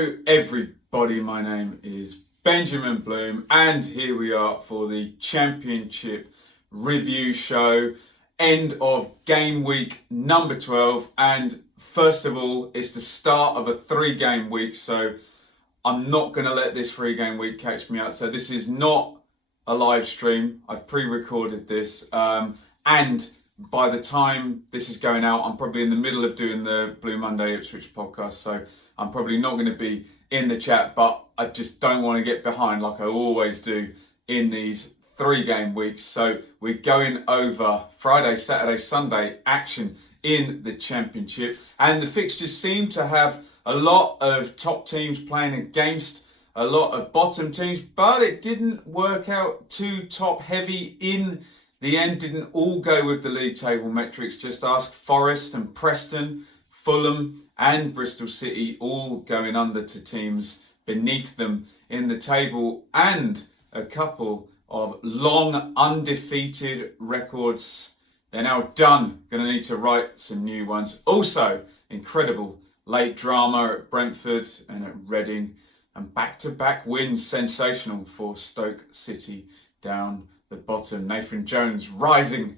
Hello everybody, my name is Benjamin Bloom and here we are for the Championship review show, end of game week number 12, and first of all it's the start of a 3-game week, so I'm not going to let this 3-game week catch me out. So this is not a live stream, I've pre-recorded this, and by the time this is going out, I'm probably in the middle of doing the Blue Monday Ipswich podcast, so I'm probably not going to be in the chat, but I just don't want to get behind like I always do in these 3-game weeks. So we're going over Friday, Saturday, Sunday action in the Championship, and the fixtures seem to have a lot of top teams playing against a lot of bottom teams, but it didn't work out too top heavy in the end. Didn't all go with the league table metrics. Just ask Forest and Preston, Fulham and Bristol City, all going under to teams beneath them in the table, and a couple of long undefeated records. They're now done. Going to need to write some new ones. Also, incredible late drama at Brentford and at Reading, and back-to-back wins. Sensational for Stoke City down the bottom. Nathan Jones rising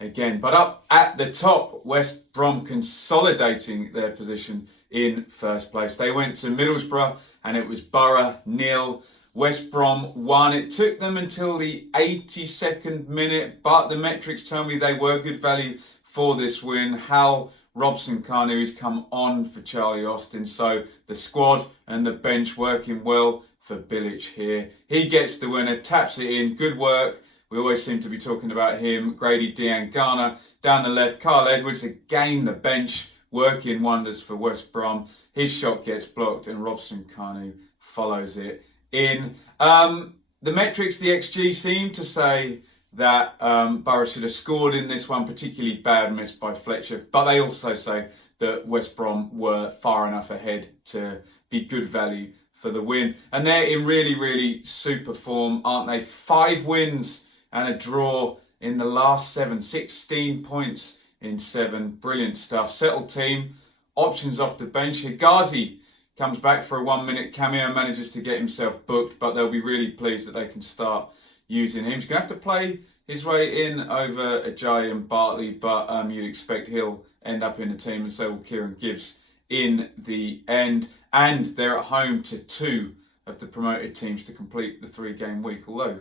again. But up at the top, West Brom consolidating their position in first place. They went to Middlesbrough and it was Borough 0, West Brom 1. It took them until the 82nd minute, but the metrics tell me they were good value for this win. Hal Robson-Kanu has come on for Charlie Austin, so the squad and the bench working well for Bilic here. He gets the winner, taps it in, good work. We always seem to be talking about him. Grady Diangana down the left. Carl Edwards, again the bench, working wonders for West Brom. His shot gets blocked and Robson-Kanu follows it in. The metrics, the XG, seem to say that Borough should have scored in this one, particularly bad miss by Fletcher. But they also say that West Brom were far enough ahead to be good value for the win. And they're in really, really super form, aren't they? 5 wins and a draw in the last 7. 16 points in 7. Brilliant stuff. Settled team. Options off the bench. Higazi comes back for a 1-minute cameo, manages to get himself booked, but they'll be really pleased that they can start using him. He's going to have to play his way in over Ajayi and Bartley, but you'd expect he'll end up in the team, and so will Kieran Gibbs in the end. And they're at home to 2 of the promoted teams to complete the 3-game week, although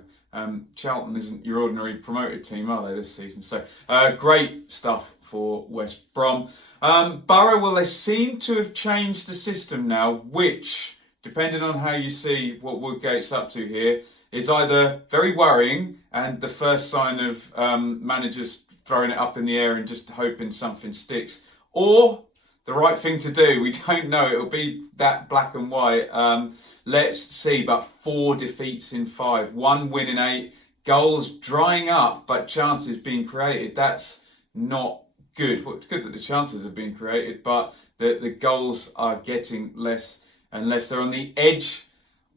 Charlton isn't your ordinary promoted team, are they, this season? So great stuff for West Brom. Borough, well, they seem to have changed the system now, which, depending on how you see what Woodgate's up to here, is either very worrying and the first sign of managers throwing it up in the air and just hoping something sticks, or the right thing to do. We don't know. It'll be that black and white. Let's see. But 4 defeats in 5, 1 win in 8, goals drying up, but chances being created. That's not good. Well, it's good that the chances are being created, but the goals are getting less and less. They're on the edge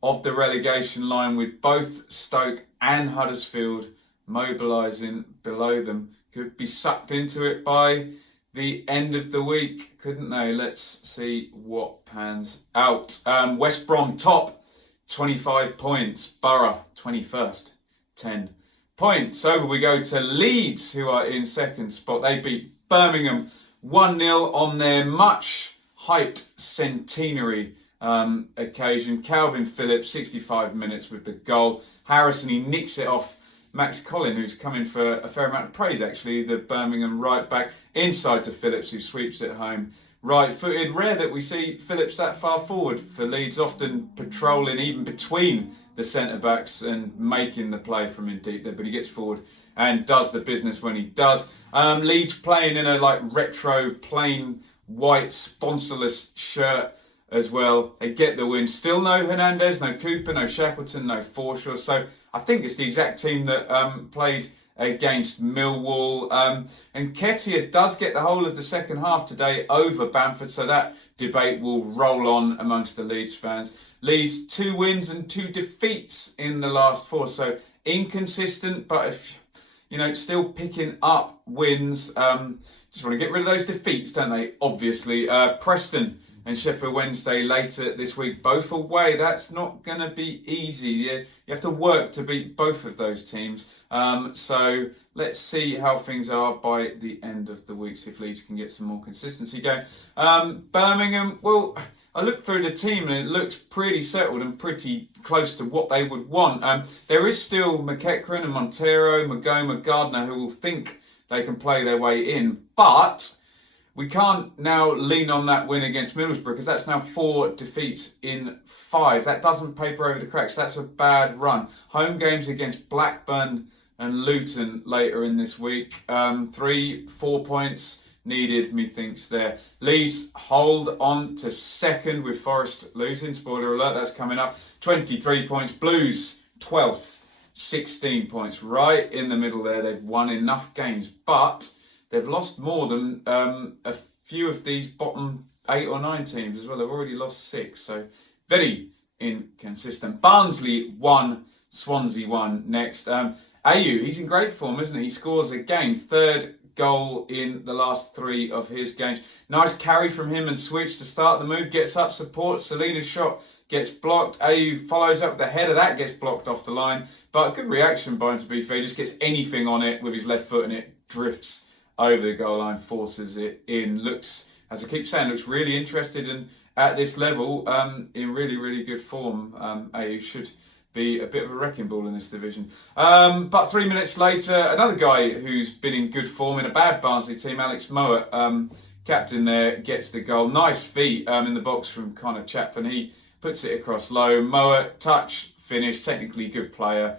of the relegation line with both Stoke and Huddersfield mobilising below them. Could be sucked into it by the end of the week, couldn't they? Let's see what pans out. West Brom top, 25 points. Borough 21st, 10 points. Over we go to Leeds, who are in second spot. They beat Birmingham 1-0 on their much hyped centenary occasion. Calvin Phillips, 65 minutes with the goal. Harrison, he nicks it off Max Collin, who's coming for a fair amount of praise actually, the Birmingham right back, inside to Phillips, who sweeps it home right-footed. Rare that we see Phillips that far forward for Leeds, often patrolling even between the centre-backs and making the play from in deep there, but he gets forward and does the business when he does. Leeds playing in a retro plain white sponsorless shirt as well. They get the win. Still no Hernandez, no Cooper, no Shackleton, no Forshaw. So I think it's the exact team that played against Millwall. And Nketiah does get the whole of the second half today over Bamford, so that debate will roll on amongst the Leeds fans. Leeds 2 wins and 2 defeats in the last 4, so inconsistent, but if still picking up wins. Just want to get rid of those defeats, don't they? Obviously, Preston and Sheffield Wednesday later this week, both away. That's not going to be easy. You have to work to beat both of those teams. So let's see how things are by the end of the week, see if Leeds can get some more consistency going. Birmingham, well, I looked through the team and it looks pretty settled and pretty close to what they would want. There is still McEachran and Montero, Magoma, Gardner, who will think they can play their way in. But we can't now lean on that win against Middlesbrough because that's now 4 defeats in 5. That doesn't paper over the cracks. That's a bad run. Home games against Blackburn and Luton later in this week. 3-4 points needed, methinks there. Leeds hold on to second with Forest losing. Spoiler alert, that's coming up. 23 points. Blues 12th, 16 points. Right in the middle there. They've won enough games, but they've lost more than a few of these bottom 8 or 9 teams as well. They've already lost 6, so very inconsistent. Barnsley 1, Swansea 1 next. Ayew, he's in great form, isn't he? He scores a game, 3rd goal in the last 3 of his games. Nice carry from him and switch to start the move. Gets up, supports. Selena's shot gets blocked. Ayew follows up. The header, that gets blocked off the line. But a good reaction by him, to be fair. He just gets anything on it with his left foot and it drifts over the goal line, forces it in. Looks, as I keep saying, looks really interested and at this level, in really, really good form. Ayew should be a bit of a wrecking ball in this division. But 3 minutes later, another guy who's been in good form in a bad Barnsley team, Alex Mowat, captain there, gets the goal. Nice feet in the box from Connor Chapman. He puts it across low. Mowat, touch, finish, technically good player,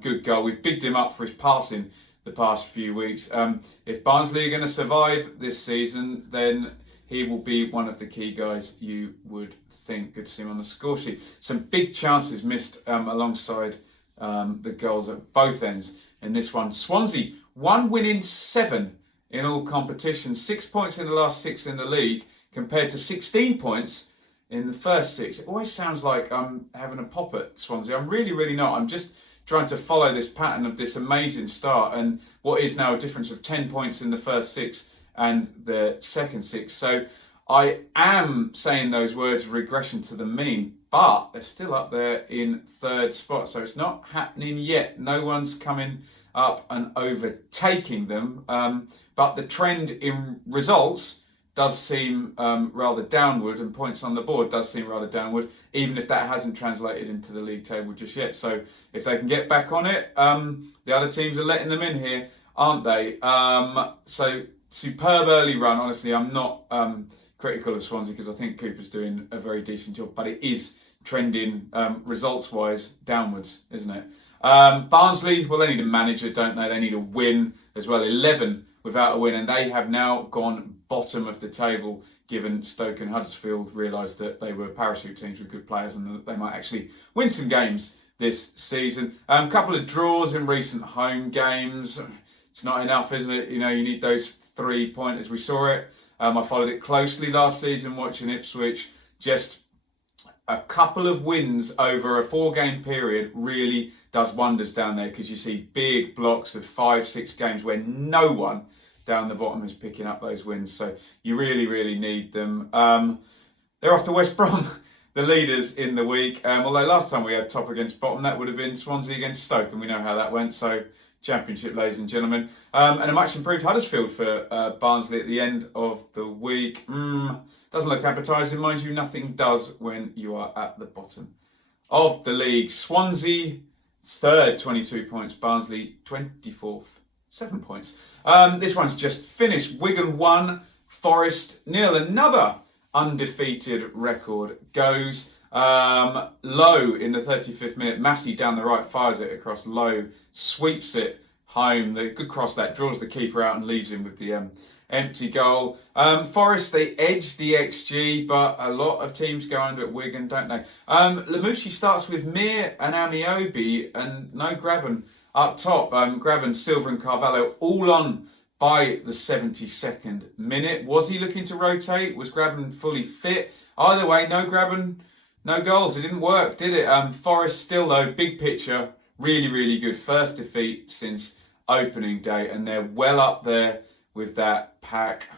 good goal. We've bigged him up for his passing the past few weeks. If Barnsley are going to survive this season, then he will be one of the key guys you would think. Good to see him on the score sheet. Some big chances missed alongside the goals at both ends in this one. Swansea, 1 win in 7 in all competitions, 6 points in the last 6 in the league compared to 16 points in the first 6. It always sounds like I'm having a pop at Swansea. I'm really, really not. I'm just trying to follow this pattern of this amazing start and what is now a difference of 10 points in the first 6 and the second 6. So I am saying those words of regression to the mean, but they're still up there in 3rd spot. So it's not happening yet. No one's coming up and overtaking them. But the trend in results does seem rather downward, and points on the board does seem rather downward, even if that hasn't translated into the league table just yet. So if they can get back on it, the other teams are letting them in here, aren't they? So superb early run. Honestly, I'm not critical of Swansea because I think Cooper's doing a very decent job, but it is trending results-wise downwards, isn't it? Barnsley, well, they need a manager, don't they? They need a win as well. 11 without a win, and they have now gone bottom of the table, given Stoke and Huddersfield realised that they were parachute teams with good players and that they might actually win some games this season. A couple of draws in recent home games. It's not enough, isn't it? You know, you need those 3 pointers. We saw it. I followed it closely last season watching Ipswich. Just a couple of wins over a 4-game period really does wonders down there, because you see big blocks of 5-6 games where no one down the bottom is picking up those wins. So you really, really need them. They're off to West Brom, the leaders in the week. Although last time we had top against bottom, that would have been Swansea against Stoke, and we know how that went. So Championship, ladies and gentlemen. And a much improved Huddersfield for Barnsley at the end of the week. Doesn't look appetising, mind you. Nothing does when you are at the bottom of the league. Swansea, 3rd, 22 points. Barnsley, 24th, 7 points. This one's just finished. Wigan 1, Forest 0. Another undefeated record goes. Low in the 35th minute. Massey down the right fires it across Low, sweeps it home. The good cross that draws the keeper out and leaves him with the empty goal. Forest, they edge the XG, but a lot of teams go under at Wigan, don't they? Lamucci starts with Mir and Amiobi and no Graben up top. Graben, Silva and Carvalho all on by the 72nd minute. Was he looking to rotate? Was Graben fully fit? Either way, no Graben, no goals. It didn't work, did it? Forest still, though, big picture, really, really good. First defeat since opening day, and they're well up there with that pack.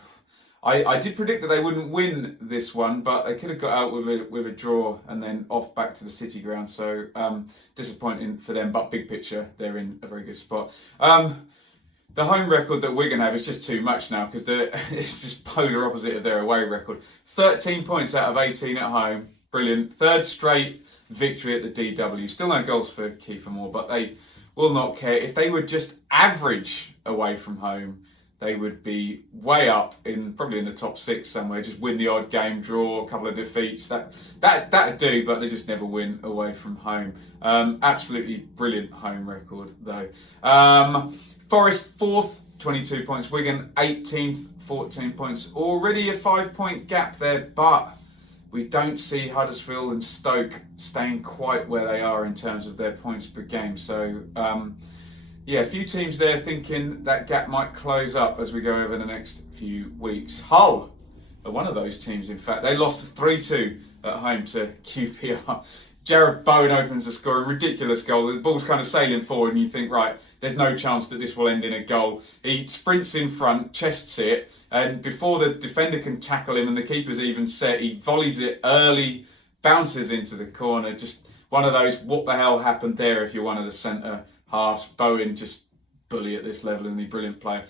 I did predict that they wouldn't win this one, but they could have got out with a draw and then off back to the City ground. So disappointing for them, but big picture, they're in a very good spot. The home record that Wigan have is just too much now because it's just polar opposite of their away record. 13 points out of 18 at home, brilliant. Third straight victory at the DW. Still no goals for Kiefer Moore, but they will not care. If they would just average away from home, they would be way up probably in the top 6 somewhere. Just win the odd game, draw a couple of defeats. That'd do, but they just never win away from home. Absolutely brilliant home record though. Forest 4th, 22 points. Wigan 18th, 14 points. Already a 5-point gap there, but we don't see Huddersfield and Stoke staying quite where they are in terms of their points per game. So, a few teams there thinking that gap might close up as we go over the next few weeks. Hull are one of those teams, in fact. They lost 3-2 at home to QPR. Jared Bowen opens to score a ridiculous goal. The ball's kind of sailing forward and you think, right, there's no chance that this will end in a goal. He sprints in front, chests it, and before the defender can tackle him and the keeper's even set, he volleys it early, bounces into the corner. Just one of those, what the hell happened there if you're one of the centre halves. Bowen just bully at this level, isn't he? Brilliant player.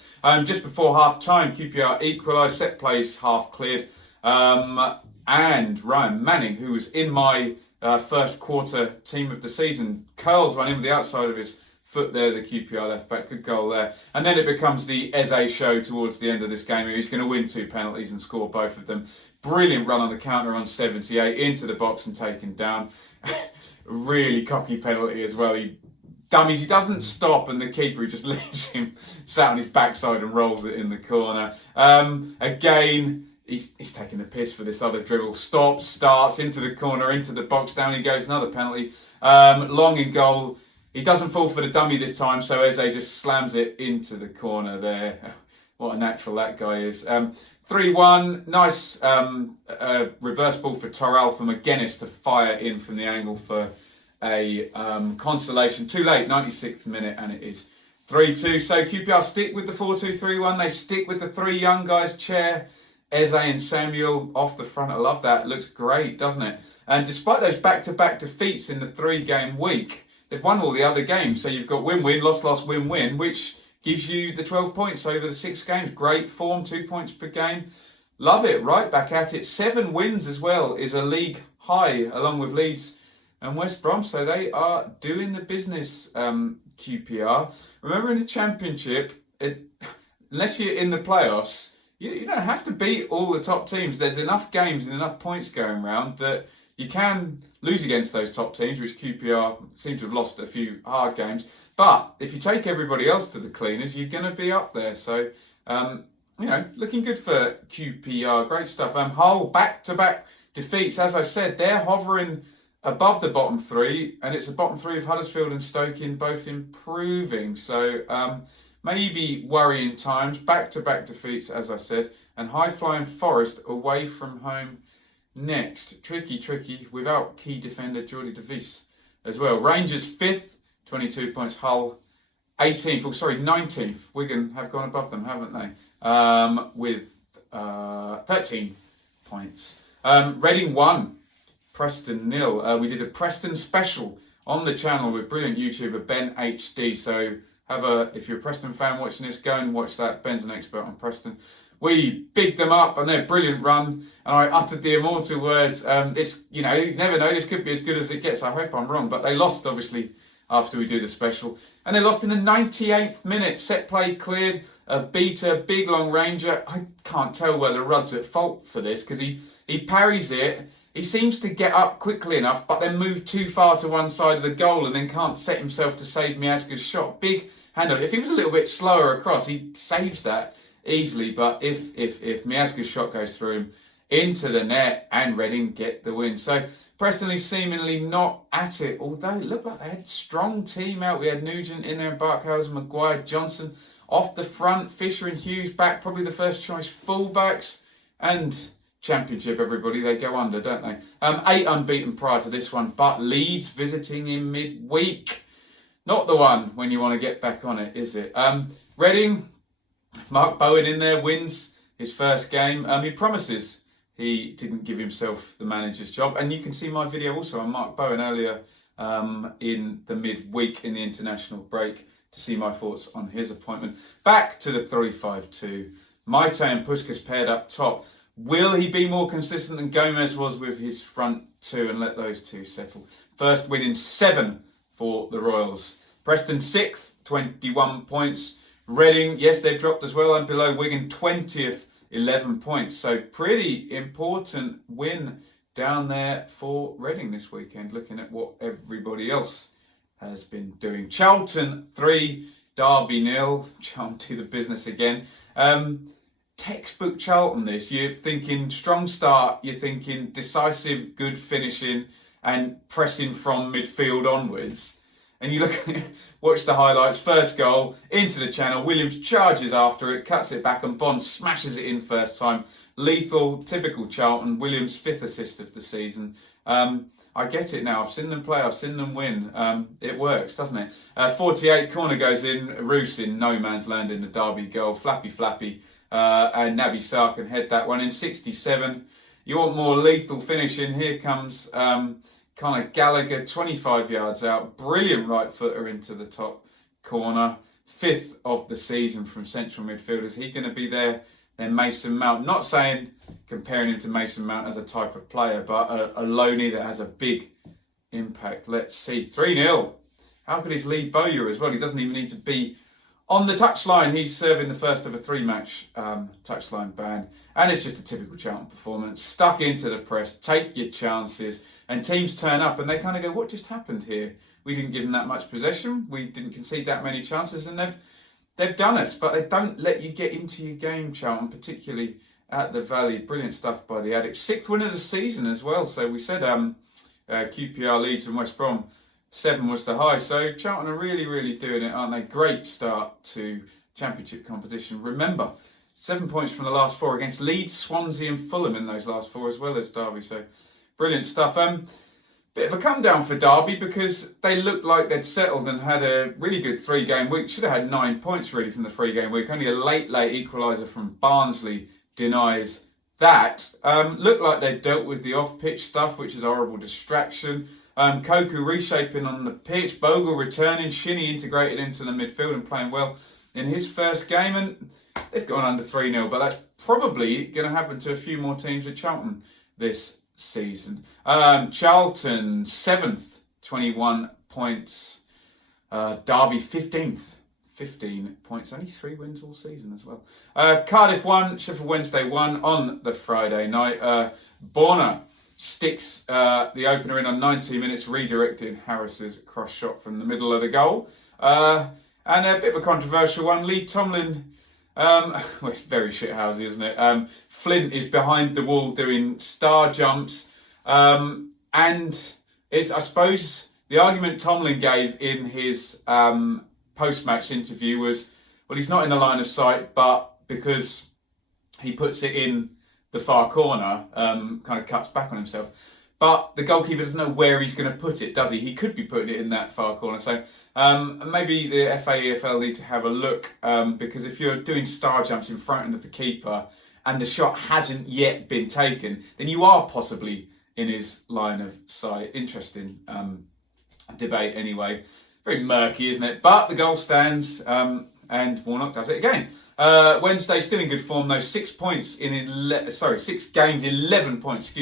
Just before half-time, QPR equalised, set plays half cleared. And Ryan Manning, who was in my first quarter team of the season, curls one in with the outside of his foot there, the QPR left back. Good goal there. And then it becomes the Eze show towards the end of this game. He's going to win 2 penalties and score both of them. Brilliant run on the counter on 78 into the box and taken down. Really cocky penalty as well. He doesn't stop, and the keeper just leaves him sat on his backside and rolls it in the corner. Again, he's taking the piss for this other dribble. Stops, starts into the corner, into the box, down he goes. Another penalty. Long in goal. He doesn't fall for the dummy this time, so Eze just slams it into the corner there. What a natural that guy is. 3-1, nice reverse ball for Torral from McGuinness to fire in from the angle for a consolation. Too late, 96th minute, and it is 3-2. So QPR stick with the 4-2-3-1. They stick with the 3 young guys, Chair, Eze and Samuel off the front. I love that. It looks great, doesn't it? And despite those back-to-back defeats in the 3-game week, they've won all the other games. So you've got win-win, loss-loss, win-win, which gives you the 12 points over the 6 games. Great form, 2 points per game. Love it, right back at it. 7 wins as well is a league high, along with Leeds and West Brom. So they are doing the business, QPR. Remember, in the Championship, unless you're in the playoffs, you don't have to beat all the top teams. There's enough games and enough points going around that you can lose against those top teams, which QPR seem to have lost a few hard games. But if you take everybody else to the cleaners, you're going to be up there. So, looking good for QPR. Great stuff. Hull, back-to-back defeats. As I said, they're hovering above the bottom 3, and it's a bottom 3 of Huddersfield and Stoke in both improving. So, maybe worrying times. Back-to-back defeats, as I said. And high-flying Forest away from home next. Tricky, without key defender Jordi De Vries as well. Rangers 5th, 22 points. Hull 19th. Wigan have gone above them, haven't they? With 13 points. Reading 1, Preston 0. We did a Preston special on the channel with brilliant YouTuber Ben HD. So if you're a Preston fan watching this, go and watch that. Ben's an expert on Preston. We bigged them up and their brilliant run, and I uttered the immortal words. You never know, this could be as good as it gets. I hope I'm wrong, but they lost, obviously, after we do the special. And they lost in the 98th minute. Set play cleared, a beater, big long ranger. I can't tell whether Rudd's at fault for this, because he parries it. He seems to get up quickly enough, but then move too far to one side of the goal and then can't set himself to save Miazga's shot. Big handle. If he was a little bit slower across, he saves that easily, but if Miazga's shot goes through him into the net, and Reading get the win. So Preston seemingly not at it, although it looked like they had a strong team out. We had Nugent in there, Barkhausen, Maguire, Johnson off the front, Fisher and Hughes back, probably the first choice fullbacks, and Championship, everybody, they go under, don't they? 8 unbeaten prior to this one, but Leeds visiting in midweek. Not the one when you want to get back on it, is it? Reading, Mark Bowen in there, wins his first game. He promises he didn't give himself the manager's job. And you can see my video also on Mark Bowen earlier in the midweek in the international break to see my thoughts on his appointment. Back to the 3-5-2. Maite and Puskás paired up top. Will he be more consistent than Gomez was with his front two and let those two settle? First win in 7 for the Royals. Preston 6th, 21 points. Reading, yes, they've dropped as well and below Wigan 20th, 11 points. So pretty important win down there for Reading this weekend, looking at what everybody else has been doing. Charlton 3, Derby 0. Charlton to the business again. Textbook Charlton this. You're thinking strong start, you're thinking decisive, good finishing and pressing from midfield onwards. And you look at watch the highlights. First goal into the channel. Williams charges after it, cuts it back, and Bond smashes it in first time. Lethal, typical Charlton. Williams' 5th assist of the season. I get it now. I've seen them play. I've seen them win. It works, doesn't it? 48 corner goes in. Roos in no man's land in the Derby goal. Flappy. And Naby Sarr can head that one in. 67. You want more lethal finishing. Here comes Conor Gallagher, 25 yards out. Brilliant right footer into the top corner. 5th of the season from central midfield. Is he going to be there? Then Mason Mount. Not saying comparing him to Mason Mount as a type of player, but a loanee that has a big impact. Let's see. 3-0. How could he lead Bowyer as well? He doesn't even need to be on the touchline. He's serving the first of a 3-match touchline ban. And it's just a typical Charlton performance. Stuck into the press, take your chances, and teams turn up and they kind of go, what just happened here? We didn't give them that much possession. We didn't concede that many chances, and they've done us, but they don't let you get into your game, Charlton, particularly at the Valley. Brilliant stuff by the Addicts. 6th win of the season as well. So we said QPR, Leeds and West Brom, 7 was the high. So Charlton are really, really doing it, aren't they? Great start to Championship competition. Remember, 7 points from the last 4 against Leeds, Swansea and Fulham in those last 4 as well as Derby. So brilliant stuff. Bit of a come down for Derby because they looked like they'd settled and had a really good 3-game week. Should have had 9 points really from the 3-game week. Only a late equaliser from Barnsley denies that. Looked like they dealt with the off-pitch stuff, which is a horrible distraction. Koku reshaping on the pitch. Bogle returning. Shinnie integrated into the midfield and playing well in his first game. And they've gone under 3-0, but that's probably going to happen to a few more teams at Charlton this season. Charlton 7th, 21 points. Derby 15th, 15 points. Only 3 wins all season as well. Cardiff 1, Sheffield Wednesday 1 on the Friday night. Borna sticks the opener in on 19 minutes, redirecting Harris's cross shot from the middle of the goal. And a bit of a controversial one. Lee Tomlin, well, it's very shithousey, isn't it? Flint is behind the wall doing star jumps. And it's, I suppose, the argument Tomlin gave in his post-match interview was, well, he's not in the line of sight, but because he puts it in the far corner, kind of cuts back on himself. But the goalkeeper doesn't know where he's going to put it, does he? He could be putting it in that far corner. So maybe the FA, EFL need to have a look, because if you're doing star jumps in front of the keeper and the shot hasn't yet been taken, then you are possibly in his line of sight. Interesting debate anyway. Very murky, isn't it? But the goal stands, and Warnock does it again. Wednesday still in good form though. 6 points in 6 games, 11 points,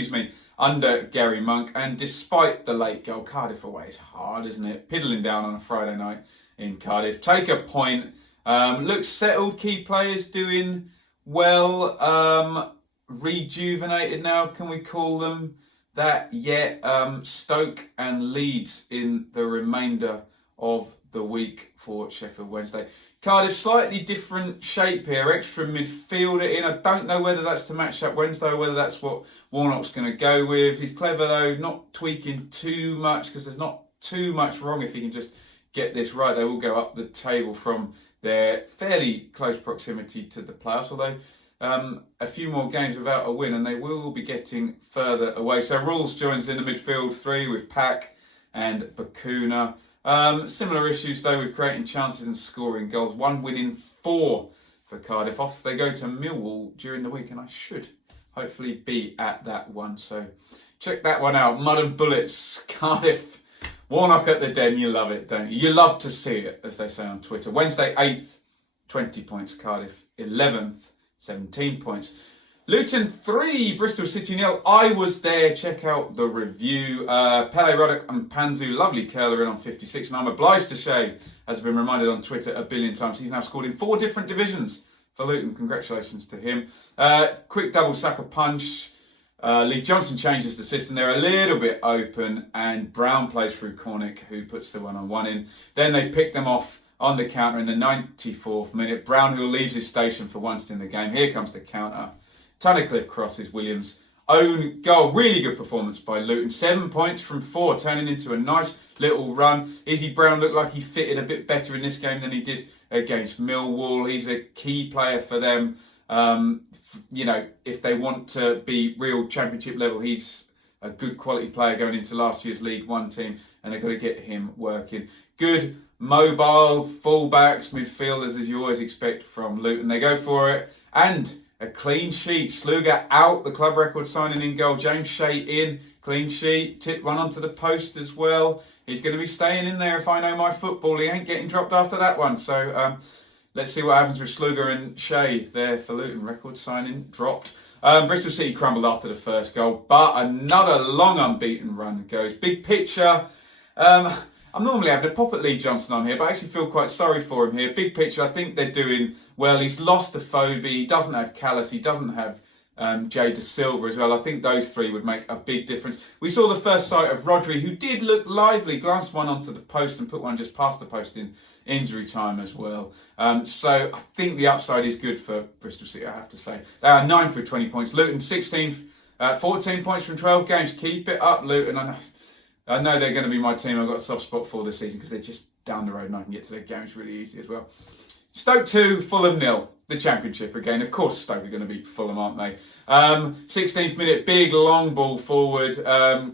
under Gary Monk. And despite the late goal, Cardiff away is hard, isn't it? Piddling down on a Friday night in Cardiff. Take a point. Looks settled. Key players doing well. Rejuvenated now, can we call them that yet? Stoke and Leeds in the remainder of the week for Sheffield Wednesday. Cardiff, slightly different shape here. Extra midfielder in. I don't know whether that's to match up Wednesday or whether that's what Warnock's going to go with. He's clever though, not tweaking too much because there's not too much wrong if he can just get this right. They will go up the table from their fairly close proximity to the playoffs, although a few more games without a win and they will be getting further away. So Rules joins in the midfield 3 with Pack and Bakuna. Similar issues though with creating chances and scoring goals. 1 win in 4 for Cardiff. Off they go to Millwall during the week, and I should hopefully be at that one. So check that one out. Mud and Bullets, Cardiff. Warnock at the Den. You love it, don't you? You love to see it, as they say on Twitter. Wednesday, 8th, 20 points. Cardiff, 11th, 17 points. Luton 3, Bristol City 0. I was there. Check out the review. Pele, Roddick and Panzu, lovely curler in on 56. And I'm obliged to say, has been reminded on Twitter a billion times, he's now scored in 4 different divisions for Luton. Congratulations to him. Quick double sucker punch. Lee Johnson changes the system. They're a little bit open, and Brown plays through Cornick, who puts the 1-on-1 in. Then they pick them off on the counter in the 94th minute. Brown, who leaves his station for once in the game. Here comes the counter. Tunnicliffe crosses Williams' own goal. Really good performance by Luton. 7 points from 4, turning into a nice little run. Izzy Brown looked like he fitted a bit better in this game than he did against Millwall. He's a key player for them. If they want to be real Championship level, he's a good quality player going into last year's League One team, and they've got to get him working. Good mobile fullbacks, midfielders, as you always expect from Luton. They go for it, and a clean sheet. Sluga out, the club record signing in goal. James Shea in, clean sheet. Tip one onto the post as well. He's going to be staying in there if I know my football. He ain't getting dropped after that one. So let's see what happens with Sluga and Shea there for Luton. Record signing dropped. Bristol City crumbled after the first goal, but another long unbeaten run goes. Big picture. I'm normally having a pop at Lee Johnson on here, but I actually feel quite sorry for him here. Big picture, I think they're doing well. He's lost the Phobie. He doesn't have Callis. He doesn't have Jay De Silva as well. I think those 3 would make a big difference. We saw the first sight of Rodri, who did look lively, glanced one onto the post and put one just past the post in injury time as well. So I think the upside is good for Bristol City, I have to say. They are 9 for 20 points. Luton 16th, 14 points from 12 games. Keep it up, Luton. I know they're going to be my team I've got a soft spot for this season because they're just down the road and I can get to their games really easy as well. Stoke 2, Fulham 0. The Championship again. Of course Stoke are going to beat Fulham, aren't they? 16th minute, big long ball forward.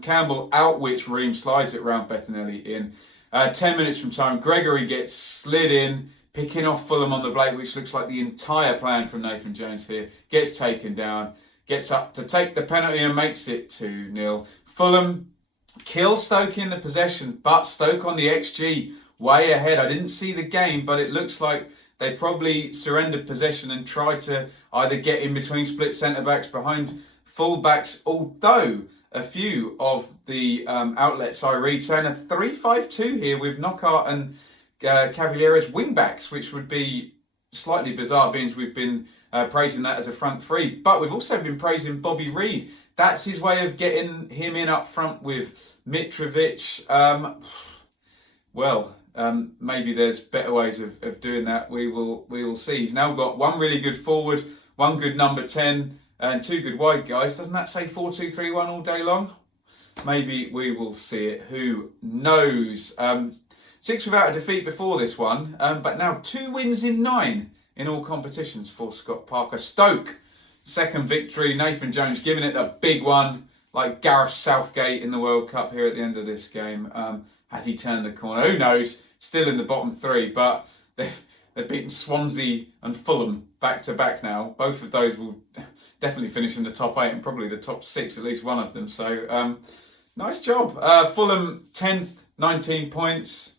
Campbell outwits Ream, slides it round Bettinelli in. 10 minutes from time, Gregory gets slid in, picking off Fulham on the break, which looks like the entire plan from Nathan Jones here. Gets taken down, gets up to take the penalty and makes it 2-0. Fulham kill Stoke in the possession, but Stoke on the XG way ahead. I didn't see the game, but it looks like they probably surrendered possession and tried to either get in between split centre-backs behind full-backs, although a few of the outlets I read saying a 3-5-2 here with Knockaert and Cavalieri as wing-backs, which would be slightly bizarre, being we've been praising that as a front 3. But we've also been praising Bobby Reid. That's his way of getting him in up front with Mitrovic. Maybe there's better ways of doing that. We will see. He's now got one really good forward, one good number 10, and 2 good wide guys. Doesn't that say 4-2-3-1 all day long? Maybe we will see it. Who knows? 6 without a defeat before this one, but now 2 wins in 9 in all competitions for Scott Parker. Stoke, second victory. Nathan Jones giving it a big one, like Gareth Southgate in the World Cup here at the end of this game. Has he turned the corner? Who knows? Still in the bottom 3, but they've beaten Swansea and Fulham back to back now. Both of those will definitely finish in the top 8 and probably the top 6, at least one of them. So nice job. Fulham 10th, 19 points.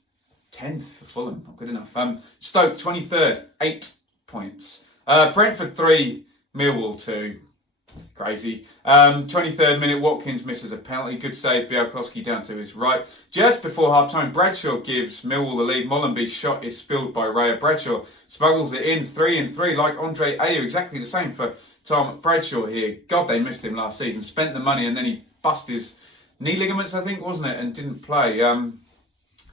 10th for Fulham, not good enough. Stoke 23rd, 8 points. Brentford 3, Millwall 2. Crazy. 23rd minute, Watkins misses a penalty. Good save, Białkowski down to his right. Just before half-time, Bradshaw gives Millwall the lead. Mollenby's shot is spilled by Raya. Bradshaw smuggles it in, 3-3, like Andre Ayew. Exactly the same for Tom Bradshaw here. God, they missed him last season. Spent the money and then he busted his knee ligaments, I think, wasn't it? And didn't play.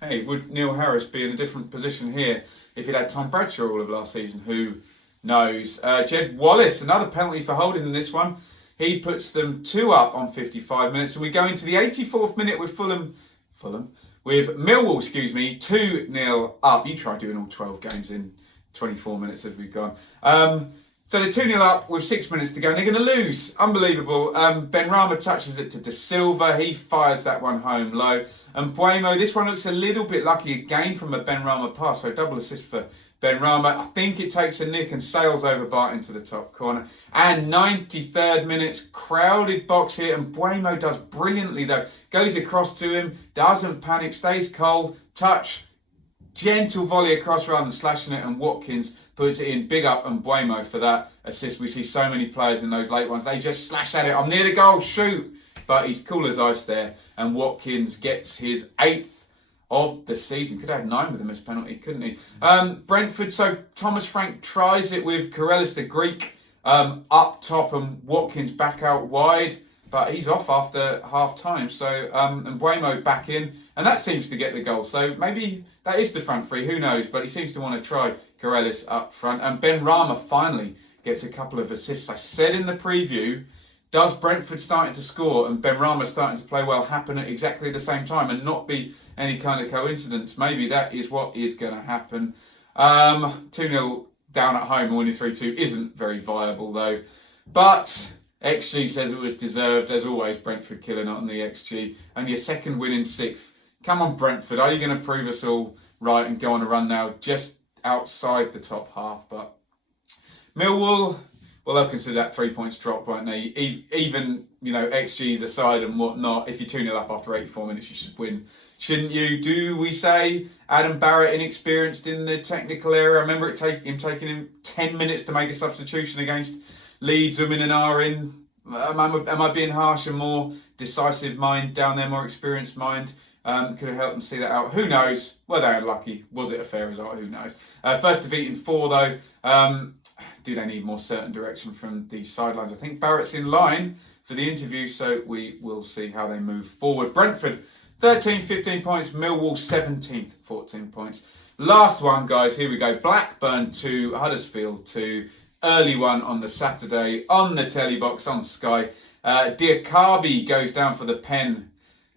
Hey, would Neil Harris be in a different position here if he'd had Tom Bradshaw all of last season? Who knows? Jed Wallace, another penalty for holding in this one. He puts them 2 up on 55 minutes. And we go into the 84th minute with with Millwall, 2-0 up. You try doing all 12 games in 24 minutes as we've gone. So they're 2-0 up with 6 minutes to go and they're going to lose. Unbelievable. Benrahma touches it to De Silva. He fires that one home low. And Buemo, this one looks a little bit lucky again from a Benrahma pass. So double assist for Benrahma. I think it takes a nick and sails over Bart into the top corner. And 93rd minutes, crowded box here. And Buemo does brilliantly though. Goes across to him, doesn't panic, stays cold, touch, gentle volley across rather than slashing it. And Watkins puts it in. Big up and Buemo for that assist. We see so many players in those late ones. They just slash at it. I'm near the goal, shoot. But he's cool as ice there. And Watkins gets his 8th of the season. Could have had 9 with him as penalty, couldn't he? Brentford, so Thomas Frank tries it with Corellis the Greek up top and Watkins back out wide. But he's off after half time. So, and Buemo back in. And that seems to get the goal. So maybe that is the front three. Who knows? But he seems to want to try Corellis up front. And Benrahma finally gets a couple of assists. I said in the preview, does Brentford starting to score and Benrahma starting to play well happen at exactly the same time and not be any kind of coincidence? Maybe that is what is going to happen. 2-0 down at home and winning 3-2 isn't very viable though. But XG says it was deserved. As always, Brentford killing it on the XG. And your second win in 6th. Come on, Brentford. Are you going to prove us all right and go on a run now just outside the top half? But Millwall, well, they'll consider that 3 points drop, won't they? Even, XGs aside and whatnot, if you're 2-0 up after 84 minutes, you should win, shouldn't you? Do we say Adam Barrett inexperienced in the technical area? I remember him taking him 10 minutes to make a substitution against Leeds, women and are in. Am I being harsh? A more decisive mind down there, more experienced mind could have helped them see that out. Who knows? Were they unlucky? Was it a fair result? Who knows? First defeat in 4 though. Do they need more certain direction from the sidelines? I think Barrett's in line for the interview, so we will see how they move forward. Brentford, 13, 15 points. Millwall, 17th, 14 points. Last one, guys. Here we go. Blackburn 2, Huddersfield 2. Early one on the Saturday on the telly box on Sky. Diakabi goes down for the pen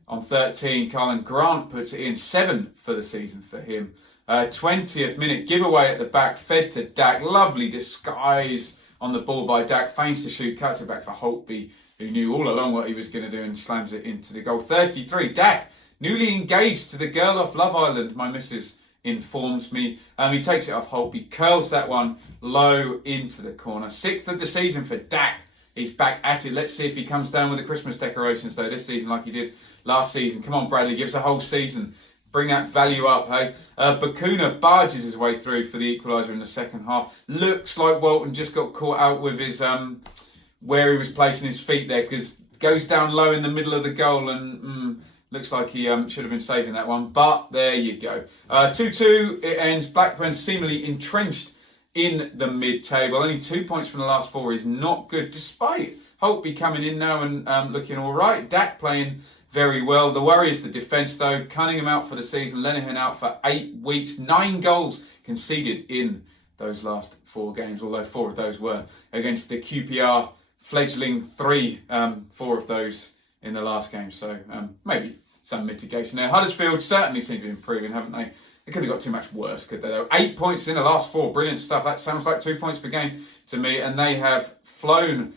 on 13. Carlin Grant puts it in. 7 for the season for him. 20th minute giveaway at the back, fed to Dak. Lovely disguise on the ball by Dak. Feigns to shoot, cuts it back for Holtby, who knew all along what he was going to do and slams it into the goal. 33, Dak, newly engaged to the girl off Love Island, my missus informs me. He takes it off Holtby, curls that one low into the corner. 6th of the season for Dak. He's back at it. Let's see if he comes down with the Christmas decorations though this season like he did last season. Come on, Bradley, give us a whole season. Bring that value up, hey? Bakuna barges his way through for the equaliser in the second half. Looks like Walton just got caught out with his where he was placing his feet there, because goes down low in the middle of the goal and looks like he should have been saving that one. But there you go. 2-2, it ends. Blackburn seemingly entrenched in the mid-table. Only 2 points from the last 4 is not good, despite Holtby coming in now and looking all right. Dak playing very well. The worry is the defence though. Cunningham out for the season, Lenihan out for 8 weeks. 9 goals conceded in those last 4 games, although 4 of those were against the QPR fledgling 3, 4 of those in the last game. So maybe some mitigation there. Huddersfield certainly seem to be improving, haven't they? They could have got too much worse, could they? 8 points in the last 4, brilliant stuff. That sounds like 2 points per game to me, and they have flown.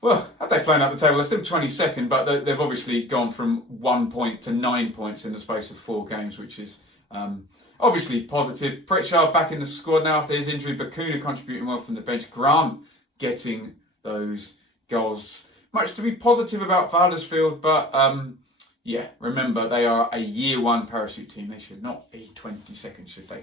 Well, have they flown up the table? They're still 22nd, but they've obviously gone from 1 point to 9 points in the space of 4 games, which is obviously positive. Pritchard back in the squad now after his injury. Bakuna contributing well from the bench. Grant getting those goals. Much to be positive about for Huddersfield, but remember, they are a year 1 parachute team. They should not be 22nd, should they?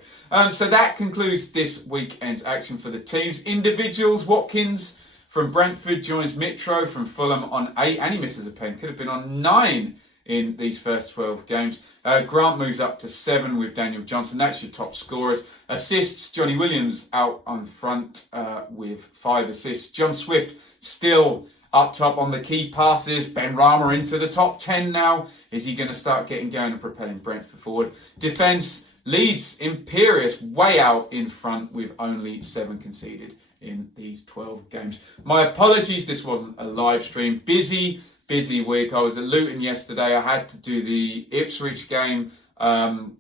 So that concludes this weekend's action for the teams. Individuals, Watkins from Brentford joins Mitro from Fulham on 8, and he misses a pen. Could have been on 9 in these first 12 games. Grant moves up to 7 with Daniel Johnson. That's your top scorers. Assists, Johnny Williams out on front with 5 assists. John Swift still up top on the key passes. Benrahma into the top 10 now. Is he going to start getting going and propelling Brentford forward? Defence, Leeds, imperious, way out in front with only 7 conceded in these 12 games. My apologies, this wasn't a live stream. Busy week. I was at Luton yesterday. I had to do the Ipswich game on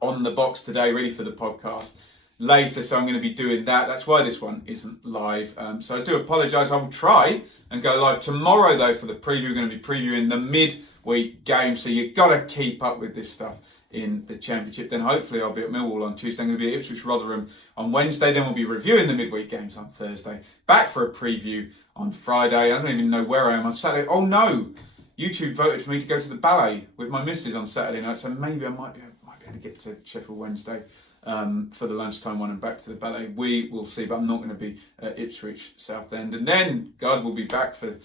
the box today, ready for the podcast. later, so I'm going to be doing that. That's why this one isn't live. So I do apologise. I will try and go live tomorrow, though, for the preview. We're going to be previewing the midweek game, so you've got to keep up with this stuff in the Championship. Then hopefully I'll be at Millwall on Tuesday. I'm going to be at Ipswich Rotherham on Wednesday. Then we'll be reviewing the midweek games on Thursday. Back for a preview on Friday. I don't even know where I am on Saturday. Oh no! YouTube voted for me to go to the ballet with my missus on Saturday night, so maybe I might be able to get to Sheffield Wednesday for the lunchtime one and back to the ballet. We will see, but I'm not going to be at Ipswich Southend. And then, God, we'll be back for,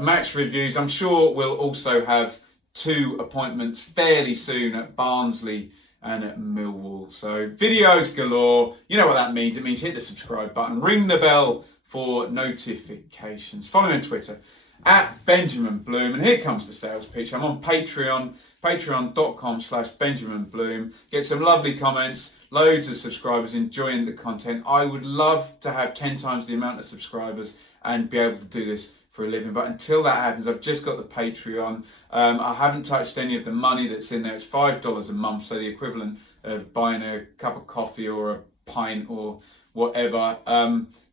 match reviews. I'm sure we'll also have 2 appointments fairly soon at Barnsley and at Millwall. So videos galore. You know what that means. It means hit the subscribe button, ring the bell for notifications. Follow me on Twitter at Benjamin Bloom. And here comes the sales pitch. I'm on Patreon, patreon.com/Benjamin Bloom. Get some lovely comments, loads of subscribers enjoying the content. I would love to have 10 times the amount of subscribers and be able to do this for a living. But until that happens, I've just got the Patreon. I haven't touched any of the money that's in there. It's $5 a month, so the equivalent of buying a cup of coffee or a pint or whatever.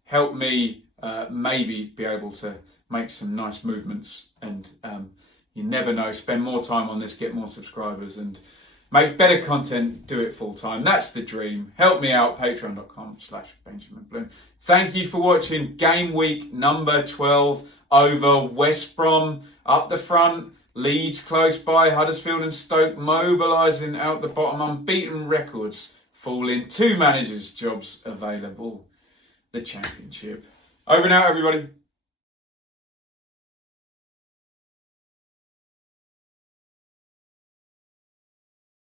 Help me maybe be able to make some nice movements, and you never know, spend more time on this, get more subscribers and make better content, do it full time. That's the dream. Help me out, patreon.com/Benjamin Bloom. Thank you for watching Game Week number 12 over West Brom up the front, Leeds close by, Huddersfield and Stoke mobilising out the bottom, unbeaten records falling, 2 managers' jobs available, the Championship. Over and out, everybody.